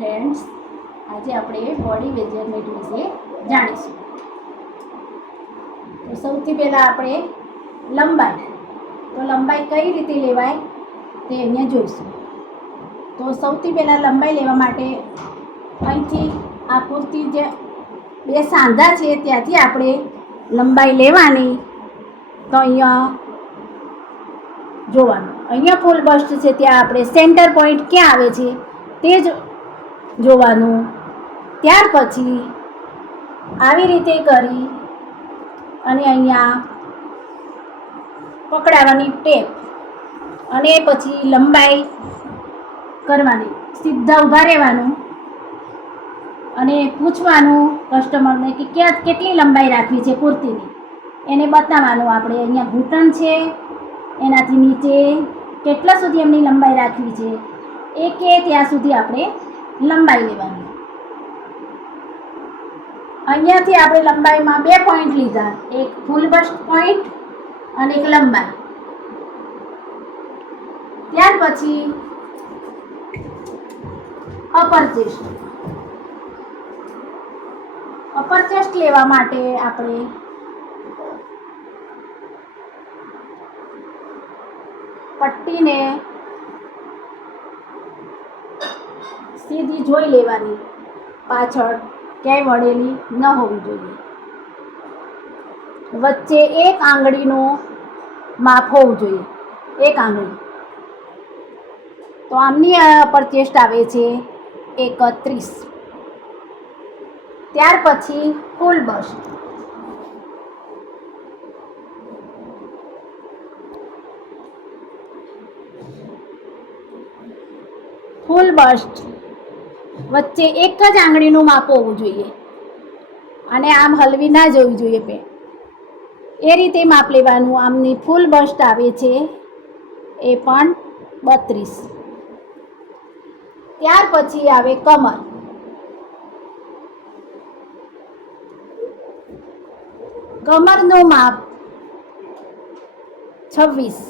Friends, આજે આપણે body measurement વિશે જાણીશું. તો સૌથી પહેલાં આપણે લંબાઈ કઈ રીતે લેવાય તે અહીંયા જોઈશું. તો સૌથી પહેલાં લંબાઈ લેવા માટે અહીંથી આ પૂરતી જે બે સાંધા છે ત્યાંથી આપણે લંબાઈ લેવાની. તો અહીંયા જોવાનું, અહીંયા ફૂલ બસ્ટ છે ત્યાં આપણે સેન્ટર પોઈન્ટ ક્યાં આવે છે તે જ જોવાનું. ત્યાર પછી આવી રીતે કરી અને અહીંયા પકડાવાની ટેપ અને પછી લંબાઈ કરવાની. સીધા ઊભા રહેવાનું અને પૂછવાનું કસ્ટમરને કે કેટલી લંબાઈ રાખવી છે કુર્તીની. એને બતાવવાનું આપણે અહીંયા ઘૂંટણ છે એનાથી નીચે કેટલા સુધી એમની લંબાઈ રાખવી છે એ કે ત્યાં સુધી આપણે લંબાઈ લેવાની. અહીંયાથી આપણે લંબાઈમાં 2 પોઈન્ટ લીધા, એક ફૂલ બસ્ટ પોઈન્ટ અને એક લંબાઈ. ત્યાર પછી અપર ચેસ્ટ લેવા માટે આપણે પટ્ટીને સીધી જોઈ લેવાની, પાછળ ક્યાંય વળેલી ન હોવી જોઈએ. વચ્ચે એક આંગળીનું માપ હોવું જોઈએ, એક આંગળી. તો આમની અપર ચેસ્ટ આવે છે 31. ત્યાર પછી ફૂલ બસ્ટ. ફૂલ બસ્ટ વચ્ચે એક જ આંગળીનું માપ હોવું જોઈએ અને આમ હલવી ના જવી જોઈએ પેન. એ રીતે માપ લેવાનું. આમની ફૂલ બસ્ટ આવે છે એ પણ 32. ત્યાર પછી આવે કમર. કમરનું માપ 26.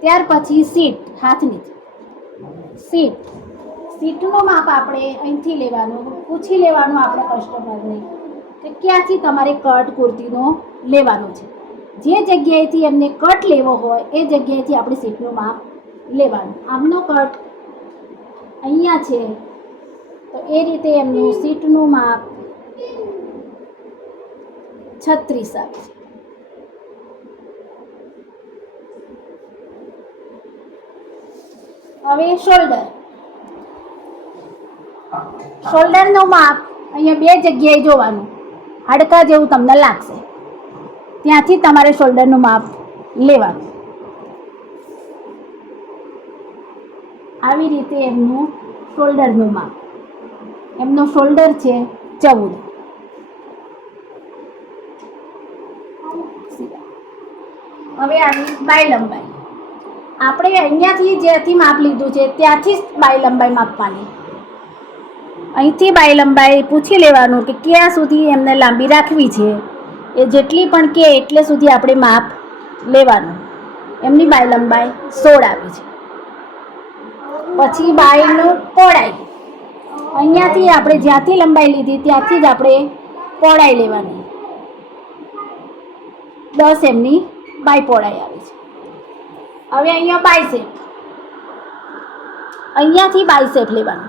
ત્યાર પછી સીટ, હાથની સીટનું માપ આપણે અહીંથી લેવાનું. પૂછી લેવાનું આપણે કસ્ટમરને કે ક્યાંથી તમારે કટ કુર્તીનો લેવાનો છે. જે જગ્યાએથી એમને કટ લેવો હોય એ જગ્યાએથી આપણે સીટનું માપ લેવાનું. આમનો કટ અહીંયા છે તો એ રીતે એમનું સીટનું માપ 36 આવે છે. હવે શોલ્ડરનું માપ અહીંયા 2 જગ્યાએ જોવાનું. હાડકા જેવું તમને લાગશે ત્યાંથી તમારે શોલ્ડરનું માપ લેવાનું. આવી રીતે એમનું શોલ્ડરનું માપ. એમનો શોલ્ડર છે 14. હવે આવી બાય લંબાઈ. આપણે અહીંયાથી જ્યાંથી માપ લીધું છે ત્યાંથી જ બાય લંબાઈ માપવાની. અહીંથી બાય લંબાઈ પૂછી લેવાનું કે ક્યાં સુધી એમને લાંબી રાખવી છે. એ જેટલી પણ કે એટલે સુધી આપણે માપ લેવાનું. એમની બાય લંબાઈ 16 આવી છે. પછી બાયનું પહોળાઈ. અહીંયાથી આપણે જ્યાંથી લંબાઈ લીધી ત્યાંથી જ આપણે પહોળાઈ લેવાની. 10 એમની બાય પહોળાઈ આવે છે. હવે અહીંયા બાયસેપ. અહીંયાથી બાયસેપ લેવાનું.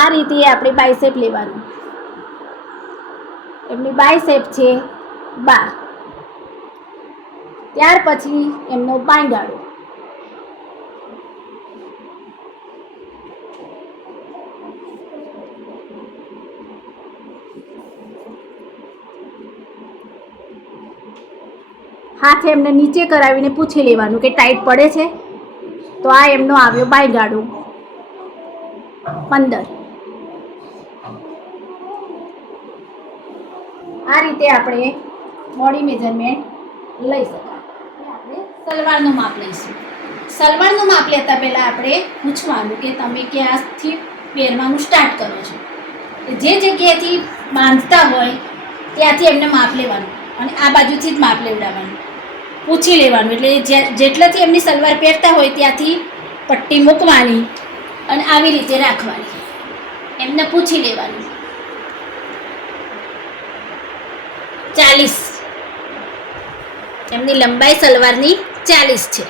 આ રીતે આપણે બાયસેપ લેવાનું. એમની બાયસેપ છે 12. ત્યાર પછી એમનો બાંયગાળો. હાથ એમને નીચે કરાવીને પૂછી લેવાનું કે ટાઈટ પડે છે. તો આ એમનો આવ્યો બાંયગાળો 15. આ રીતે આપણે બોડી મેજરમેન્ટ લઈ શકાય. આપણે સલવારનું માપ લઈશું. સલવારનું માપ લેતા પહેલાં આપણે પૂછવાનું કે તમે ક્યાંથી પહેરવાનું સ્ટાર્ટ કરો છો. જે જગ્યાએથી બાંધતા હોય ત્યાંથી એમને માપ લેવાનું અને આ બાજુથી જ માપ લેવડાવવાનું. પૂછી લેવાનું, એટલે જેટલાથી એમની સલવાર પહેરતા હોય ત્યાંથી પટ્ટી મૂકવાની અને આવી રીતે રાખવાની, એમને પૂછી લેવાનું. 40 એમની લંબાઈ સલવારની 40 છે.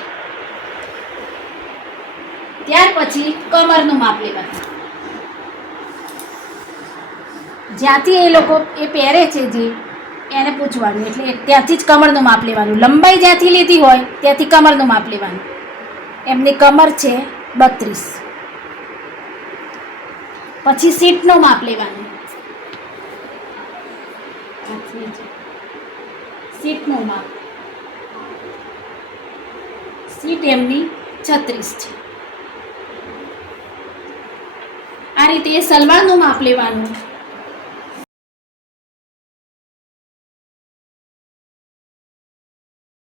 ત્યાર પછી કમરનું માપ લેવાનું. જ્યાંથી એ લોકો એ પહેરે છે જે એને પૂછવાનું, એટલે ત્યાંથી જ કમરનું માપ લેવાનું. લંબાઈ જ્યાંથી લીધી હોય ત્યાંથી કમરનું માપ લેવાનું. એમની કમર છે 32. પછી સીટનું માપ લેવાનું. સીટનું માપ, સીટ એમની 36 છે. આ રીતે સલવારનું માપ લેવાનું.